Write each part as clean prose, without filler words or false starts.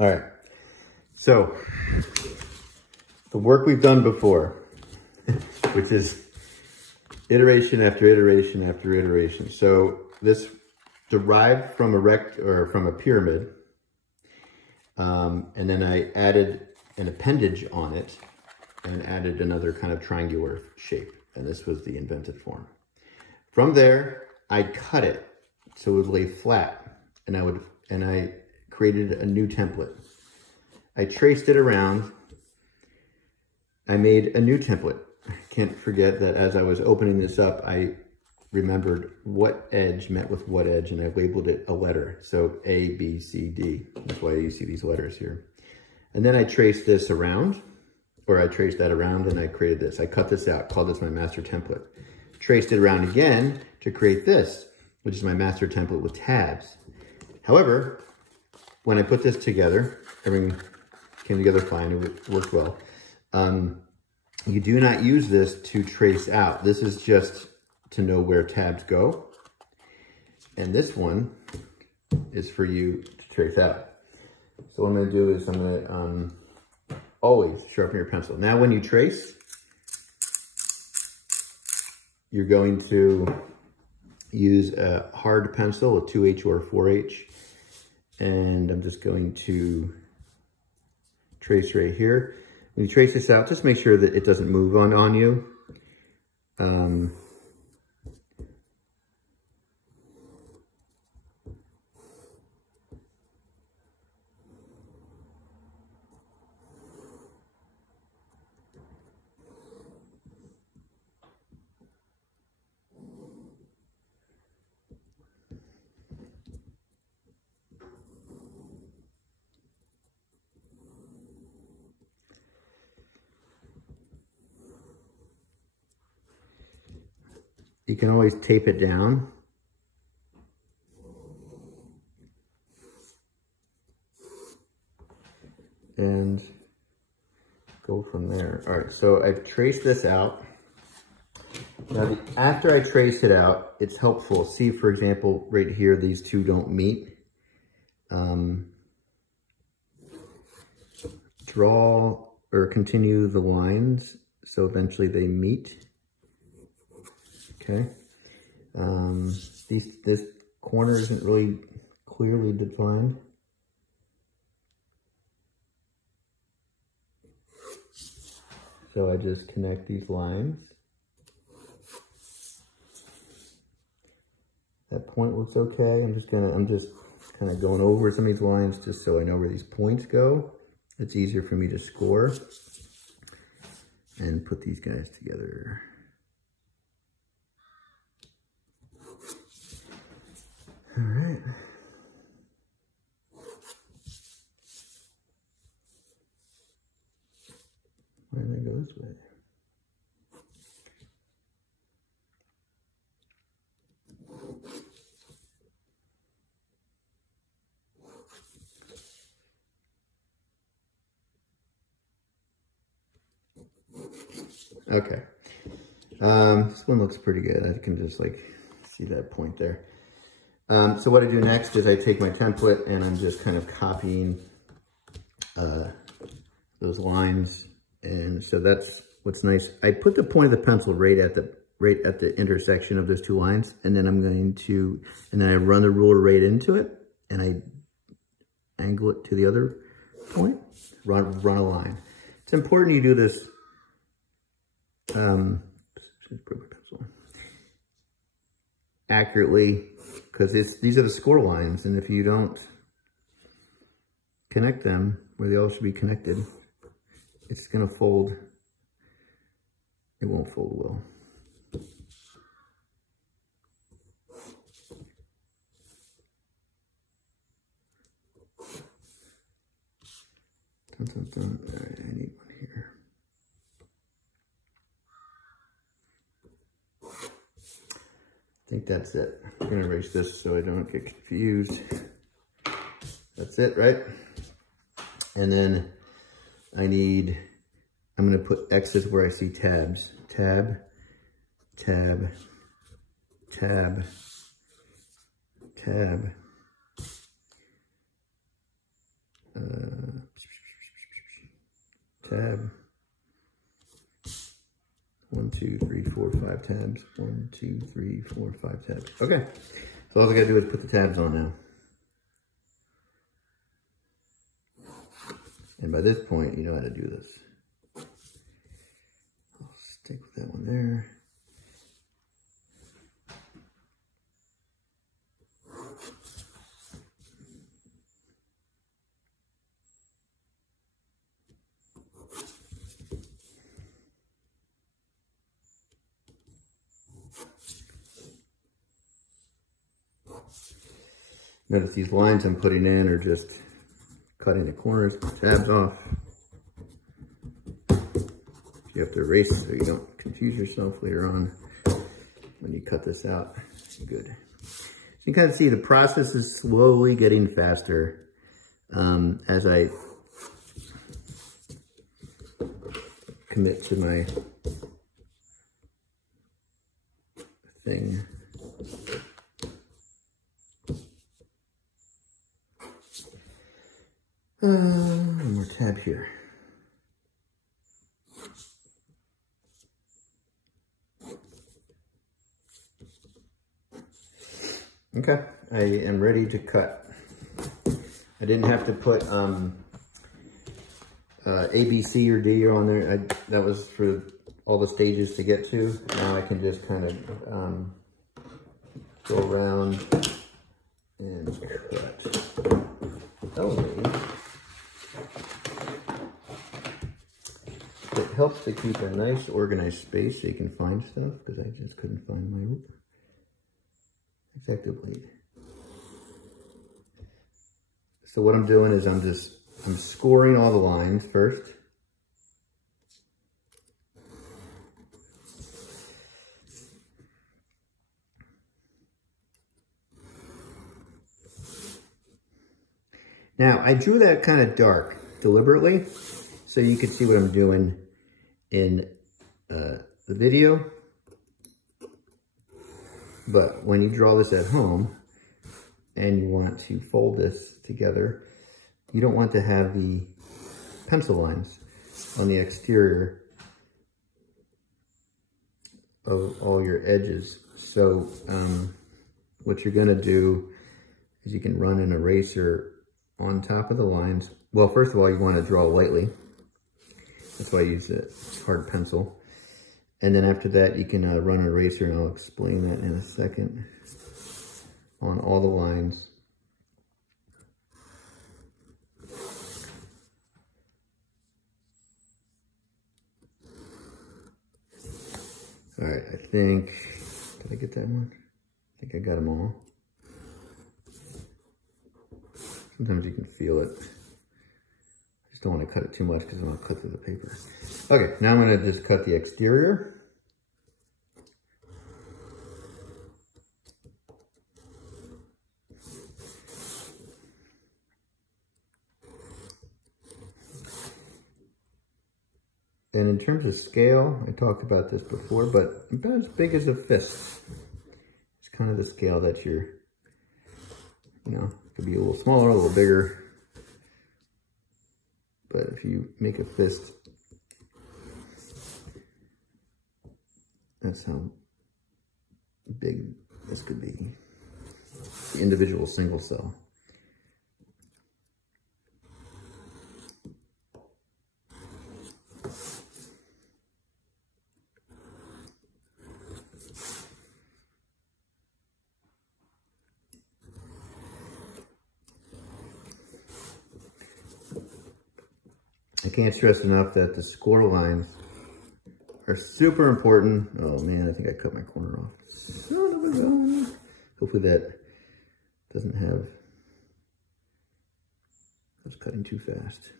All right, so the work we've done before, which is iteration after iteration after iteration. So this derived from a pyramid, and then I added an appendage on it and added another kind of triangular shape, and this was the invented form. From there, I cut it so it would lay flat, and I created a new template. I traced it around. I made a new template. I can't forget that as I was opening this up, I remembered what edge met with what edge, and I labeled it a letter. So A, B, C, D. That's why you see these letters here. And then I traced this around, or I traced that around, and I created this. I cut this out, called this my master template. Traced it around again to create this, which is my master template with tabs. However, when I put this together, everything came together fine, it worked well. You do not use this to trace out. This is just to know where tabs go. And this one is for you to trace out. So what I'm gonna do is I'm gonna always sharpen your pencil. Now when you trace, you're going to use a hard pencil, a 2H or a 4H. And I'm just going to trace right here. When you trace this out, just make sure that it doesn't move on you. You can always tape it down. And go from there. All right, so I've traced this out. Now, after I trace it out, it's helpful. See, for example, right here, these two don't meet. Draw or continue the lines so eventually they meet. Okay. This corner isn't really clearly defined. So I just connect these lines. That point looks okay. I'm just kind of going over some of these lines just so I know where these points go. It's easier for me to score and put these guys together. All right. Why did I go this way? Okay. This one looks pretty good. I can just like see that point there. So what I do next is I take my template and I'm just kind of copying those lines. And so that's what's nice. I put the point of the pencil right at the intersection of those two lines. And then and then I run the ruler right into it and I angle it to the other point, run a line. It's important you do this accurately, because these are the score lines, and if you don't connect them where they all should be connected, it's going to fold. It won't fold well. Dun, dun, dun. All right, I need one here. I think that's it. I'm going to erase this so I don't get confused. That's it, right? And then I'm going to put X's where I see tabs. Tab, tab, tab, tab. tab. 1, 2, 3, 4, 5 tabs. 1, 2, 3, 4, 5 tabs. Okay, so all I gotta do is put the tabs on now. And by this point, you know how to do this. I'll stick with that one there. Notice these lines I'm putting in are just cutting the corners, tabs off. You have to erase so you don't confuse yourself later on when you cut this out. Good. So you can kind of see the process is slowly getting faster as I commit to my thing. One more tab here. Okay, I am ready to cut. I didn't have to put A, B, C, or D on there. That was for all the stages to get to. Now I can just kind of go around and cut. It helps to keep a nice organized space so you can find stuff, because I just couldn't find my X-Acto blade. So what I'm doing is I'm scoring all the lines first. Now, I drew that kind of dark deliberately so you can see what I'm doing in the video. But when you draw this at home and you want to fold this together, you don't want to have the pencil lines on the exterior of all your edges. So what you're gonna do is you can run an eraser on top of the lines. Well, first of all, you want to draw lightly. That's why I use a hard pencil. And then after that, you can run an eraser, and I'll explain that in a second, on all the lines. All right, I think, did I get that one? I think I got them all. Sometimes you can feel it. I just don't want to cut it too much because I want to cut through the paper. Okay, now I'm going to just cut the exterior. And in terms of scale, I talked about this before, but about as big as a fist. It's kind of the scale that you're, you know, it could be a little smaller, a little bigger. But if you make a fist, that's how big this could be. The individual single cell. I can't stress enough that the score lines are super important. Oh man, I think I cut my corner off. Son of a gun. Hopefully that doesn't have, I was cutting too fast.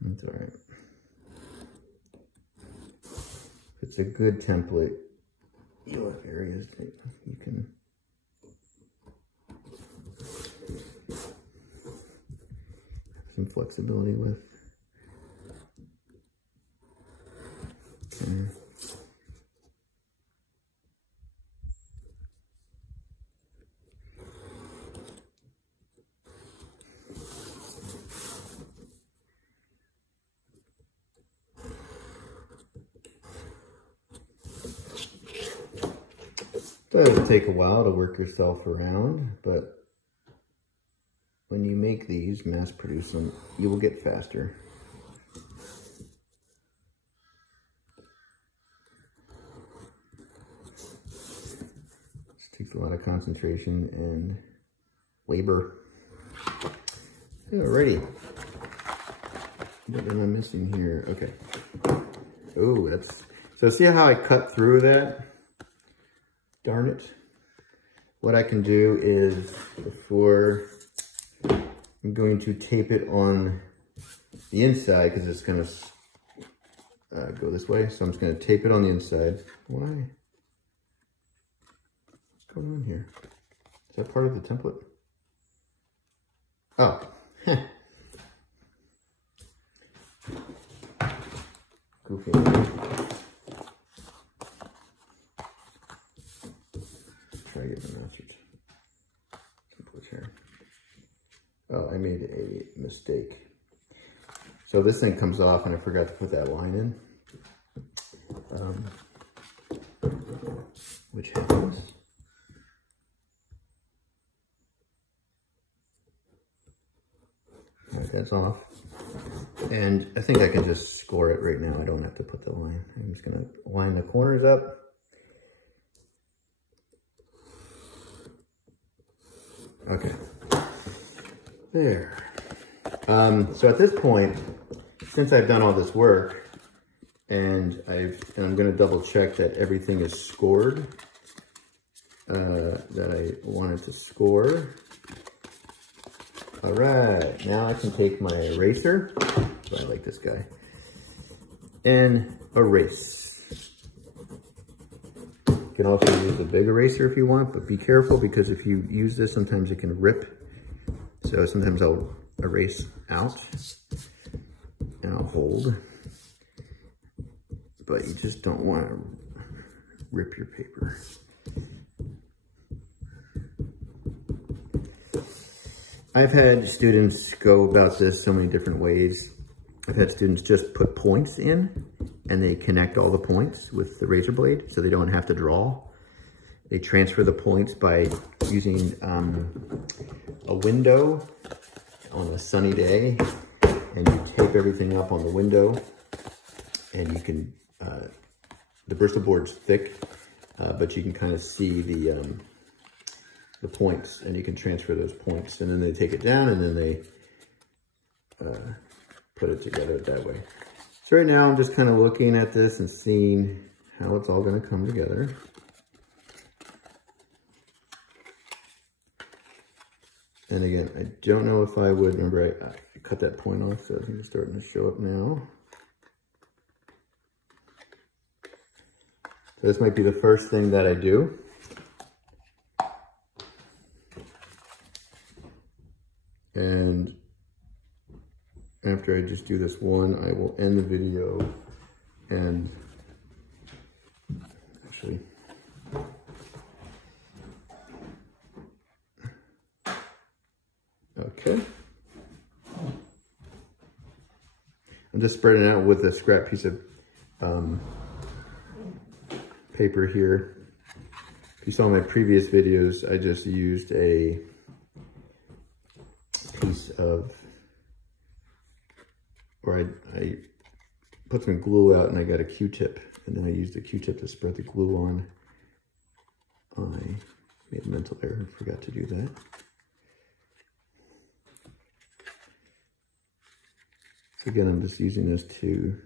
That's all right. It's a good template. You'll have areas that you can have some flexibility with. Okay. So it'll take a while to work yourself around, but when you make these, mass produce them, you will get faster. This takes a lot of concentration and labor. Alrighty. What am I missing here? Okay. Oh, that's... So see how I cut through that? Darn it. What I can do is, before I'm going to tape it on the inside, because it's going to go this way. So I'm just going to tape it on the inside. Why? What's going on here? Is that part of the template? Oh. Goofy. Try to get the message. Templates here. Oh, I made a mistake. So this thing comes off and I forgot to put that line in. Which happens. Alright, that's off. And I think I can just score it right now. I don't have to put the line. I'm just gonna line the corners up. Okay. There. So at this point, since I've done all this work, and I'm going to double check that everything is scored that I wanted to score. All right, now I can take my eraser. I like this guy, and erase. You can also use a big eraser if you want, but be careful because if you use this, sometimes it can rip. So sometimes I'll erase out and I'll hold, but you just don't want to rip your paper. I've had students go about this so many different ways. I've had students just put points in and they connect all the points with the razor blade so they don't have to draw. They transfer the points by using a window on a sunny day, and you tape everything up on the window, and you can, the Bristol board's thick, but you can kind of see the points, and you can transfer those points, and then they take it down, and then they put it together that way. So right now I'm just kind of looking at this and seeing how it's all going to come together. And again, I don't know if I would, remember I cut that point off, so I think it's starting to show up now. So this might be the first thing that I do. And after I just do this one, I will end the video and actually okay. I'm just spreading it out with a scrap piece of paper here. If you saw my previous videos, I just used a piece of, or I put some glue out and I got a Q-tip, and then I used the Q-tip to spread the glue on. I made a mental error and forgot to do that. So again, I'm just using this to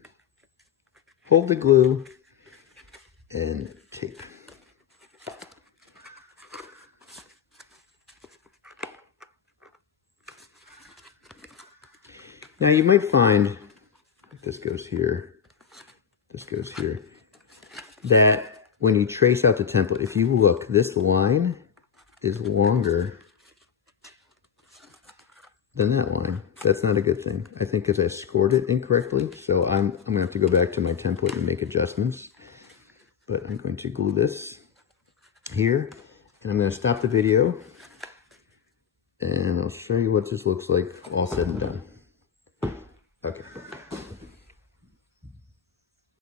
hold the glue and tape. Now you might find, if this goes here, that when you trace out the template, if you look, this line is longer than that line. That's not a good thing. I think because I scored it incorrectly, so I'm gonna have to go back to my template and make adjustments. But I'm going to glue this here, and I'm gonna stop the video, and I'll show you what this looks like all said and done. Okay.